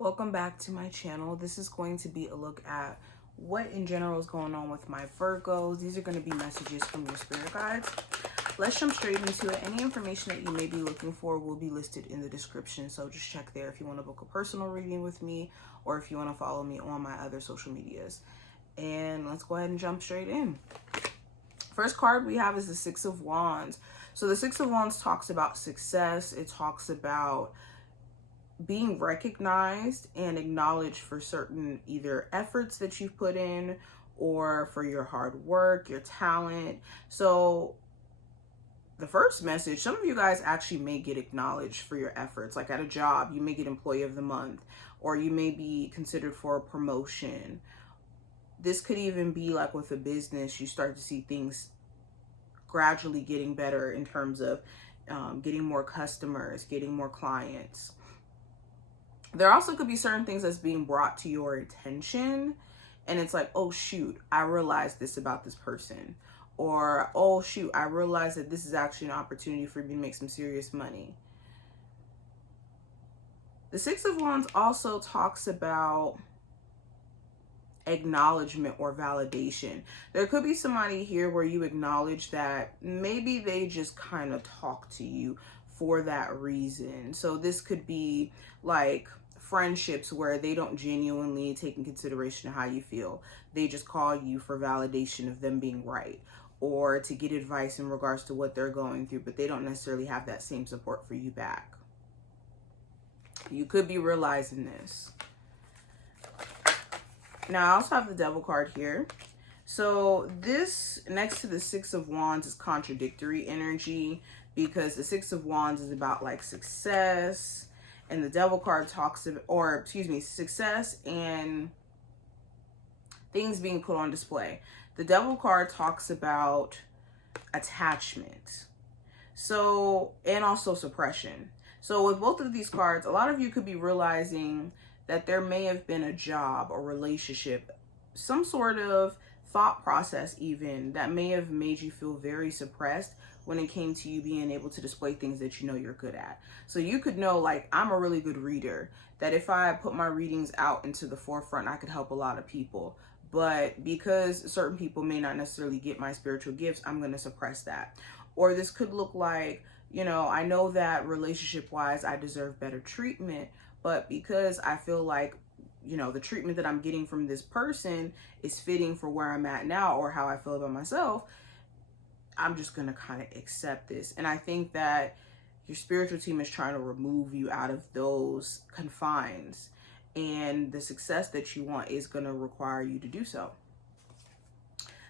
Welcome back to my channel. This is going to be a look at what in general is going on with my Virgos. These are going to be messages from your spirit guides. Let's jump straight into it. Any information that you may be looking for will be listed in the description, so just check there if you want to book a personal reading with me or if you want to follow me on my other social medias. And let's go ahead and jump straight in. First card we have is the Six of Wands. So the Six of Wands talks about success. It talks about being recognized and acknowledged for certain either efforts that you've put in or for your hard work, your talent. So the first message, some of you guys actually may get acknowledged for your efforts. Like at a job, you may get Employee of the Month, or you may be considered for a promotion. This could even be like with a business, you start to see things gradually getting better in terms of getting more customers, getting more clients. There also could be certain things that's being brought to your attention and it's like, oh shoot, I realized this about this person. Or, oh shoot, I realized that this is actually an opportunity for me to make some serious money. The Six of Wands also talks about acknowledgement or validation. There could be somebody here where you acknowledge that maybe they just kind of talk to you for that reason. So this could be like friendships where they don't genuinely take in consideration how you feel. They just call you for validation of them being right or to get advice in regards to what they're going through, but they don't necessarily have that same support for you back. You could be realizing this. Now I also have the Devil card here. So this next to the Six of Wands is contradictory energy, because the Six of Wands is about like success, and the Devil card talks about, or excuse me, success and things being put on display. The Devil card talks about attachment. So, and also suppression. So with both of these cards, a lot of you could be realizing that there may have been a job or relationship, some sort of thought process even, that may have made you feel very suppressed when it came to you being able to display things that you know you're good at. So you could know, like, I'm a really good reader, that if I put my readings out into the forefront, I could help a lot of people. But because certain people may not necessarily get my spiritual gifts, I'm going to suppress that. Or this could look like, you know, I know that relationship-wise, I deserve better treatment, but because I feel like, you know, the treatment that I'm getting from this person is fitting for where I'm at now or how I feel about myself, I'm just going to kind of accept this. And I think that your spiritual team is trying to remove you out of those confines. And the success that you want is going to require you to do so.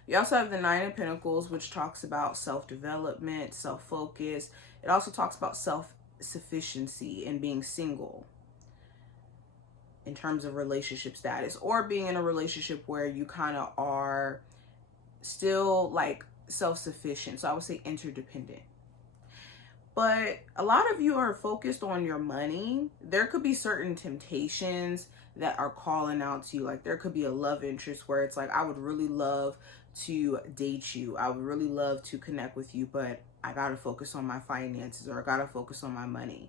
You also have the Nine of Pentacles, which talks about self-development, self-focus. It also talks about self-sufficiency and being single in terms of relationship status, or being in a relationship where you kind of are still like self-sufficient. So I would say interdependent. But a lot of you are focused on your money. There could be certain temptations that are calling out to you. Like there could be a love interest where it's like, I would really love to date you. I would really love to connect with you, but I got to focus on my finances, or I got to focus on my money.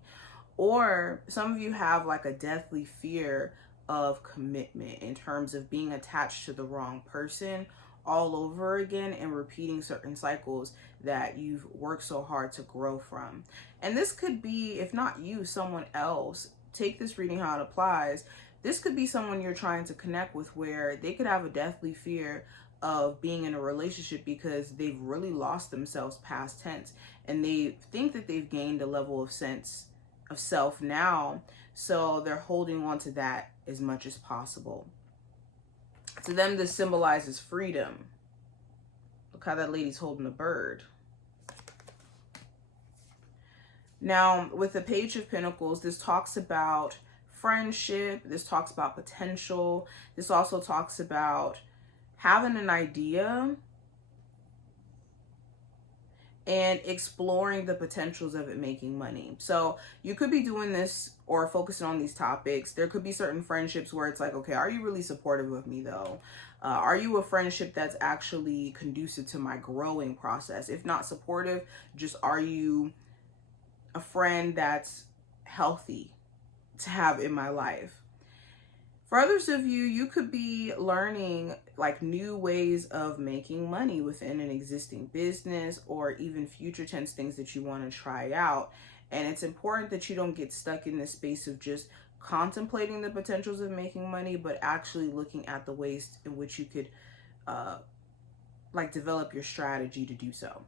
Or some of you have like a deathly fear of commitment in terms of being attached to the wrong person all over again and repeating certain cycles that you've worked so hard to grow from. And this could be, if not you, someone else. Take this reading how it applies. This could be someone you're trying to connect with where they could have a deathly fear of being in a relationship because they've really lost themselves past tense, and they think that they've gained a level of sense of self now, so they're holding on to that as much as possible. To them, this symbolizes freedom. Look how that lady's holding a bird. Now, with the Page of Pentacles, this talks about friendship. This talks about potential. This also talks about having an idea and exploring the potentials of it making money. So you could be doing this or focusing on these topics. There could be certain friendships where it's like, okay, are you really supportive of me though? Are you a friendship that's actually conducive to my growing process? If not supportive, just are you a friend that's healthy to have in my life? For others of you, you could be learning like new ways of making money within an existing business, or even future tense things that you want to try out. And it's important that you don't get stuck in this space of just contemplating the potentials of making money, but actually looking at the ways in which you could like develop your strategy to do so.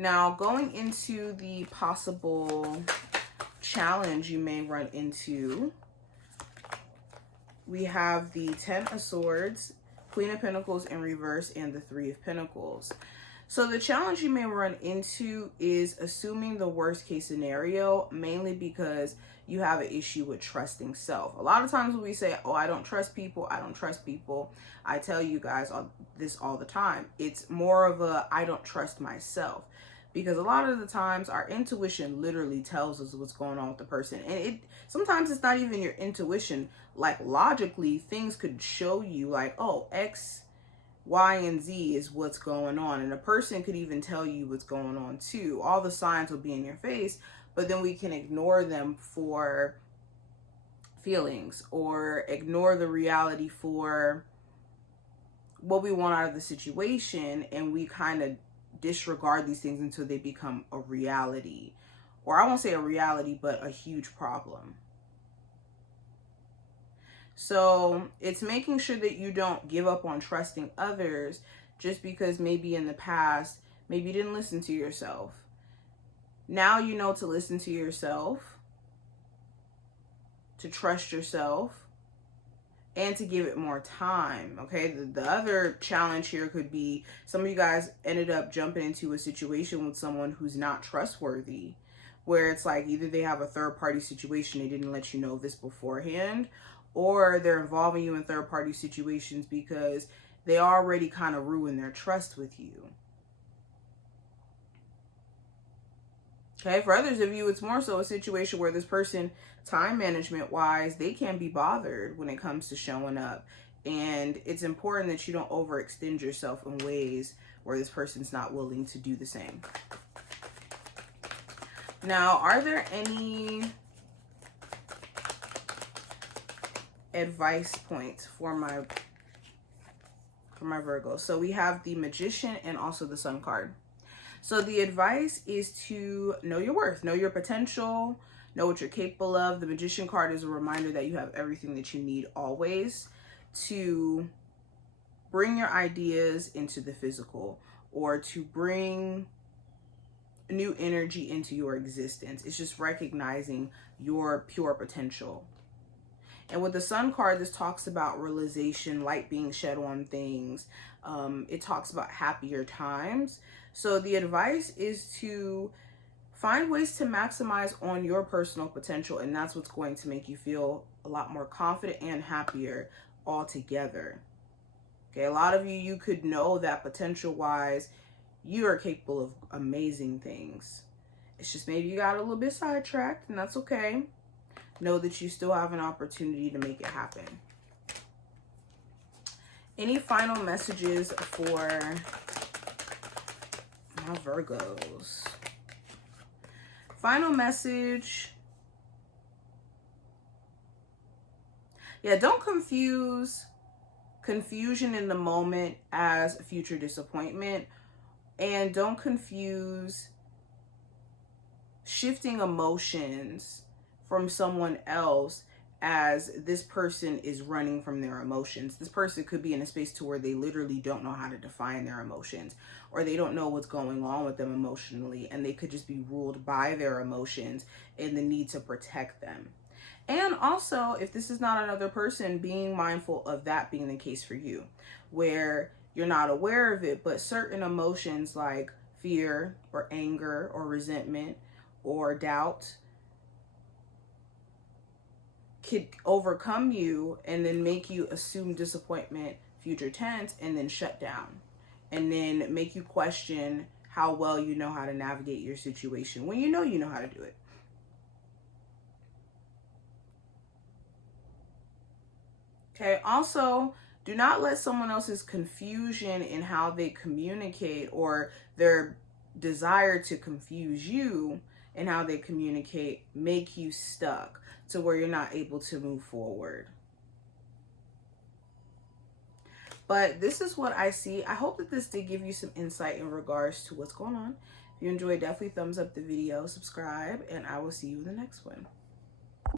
Now, going into the possible challenge you may run into, we have the 10 of Swords, Queen of Pentacles in reverse, and the 3 of Pentacles. So the challenge you may run into is assuming the worst case scenario, mainly because you have an issue with trusting self. A lot of times when we say, oh, I don't trust people, I don't trust people, I tell you guys this all the time. It's more of a, I don't trust myself. Because a lot of the times our intuition literally tells us what's going on with the person. And sometimes it's not even your intuition. Like logically, things could show you like, oh, X, Y, and Z is what's going on. And a person could even tell you what's going on too. All the signs will be in your face, but then we can ignore them for feelings, or ignore the reality for what we want out of the situation. And we kind of disregard these things until they become a reality, or I won't say a reality, but a huge problem. So it's making sure that you don't give up on trusting others just because maybe in the past, maybe you didn't listen to yourself. Now you know to listen to yourself, to trust yourself, and to give it more time. Okay, the other challenge here could be some of you guys ended up jumping into a situation with someone who's not trustworthy, where it's like either they have a third-party situation, they didn't let you know this beforehand, or they're involving you in third-party situations because they already kind of ruined their trust with you. Okay, for others of you, it's more so a situation where this person, time management wise, they can be bothered when it comes to showing up. And it's important that you don't overextend yourself in ways where this person's not willing to do the same. Now, are there any advice points for my Virgo? So we have the Magician and also the Sun card. So the advice is to know your worth, know your potential, know what you're capable of. The Magician card is a reminder that you have everything that you need always to bring your ideas into the physical, or to bring new energy into your existence. It's just recognizing your pure potential. And with the Sun card, this talks about realization, light being shed on things. It talks about happier times. So the advice is to find ways to maximize on your personal potential, and that's what's going to make you feel a lot more confident and happier altogether. Okay, a lot of you could know that potential-wise, you are capable of amazing things. It's just maybe you got a little bit sidetracked, and that's okay. Know that you still have an opportunity to make it happen. Any final messages for my Virgos? Final message. Yeah, don't confuse confusion in the moment as future disappointment, and don't confuse shifting emotions from someone else as this person is running from their emotions. This person could be in a space to where they literally don't know how to define their emotions, or they don't know what's going on with them emotionally, and they could just be ruled by their emotions and the need to protect them. And also, if this is not another person, being mindful of that being the case for you, where you're not aware of it, but certain emotions like fear or anger or resentment or doubt could overcome you and then make you assume disappointment, future tense, and then shut down, and then make you question how well you know how to navigate your situation when you know how to do it. Okay, also, do not let someone else's confusion in how they communicate, or their desire to confuse you and how they communicate make you stuck to where you're not able to move forward. But this is what I see. I hope that this did give you some insight in regards to what's going on. If you enjoyed, definitely thumbs up the video, subscribe, and I will see you in the next one.